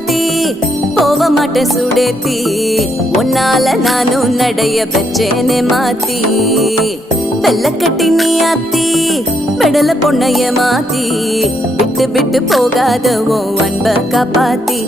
மாத்தி போக மாட்டேன் சுடேத்தி உன்னால நானும் நடைய பெச்சேனே மாத்தி வெள்ளக்கட்டி நீ ஆத்தி பெடல பொண்ணைய மாத்தி விட்டு விட்டு போகாத உன் அன்ப காப்பாத்தி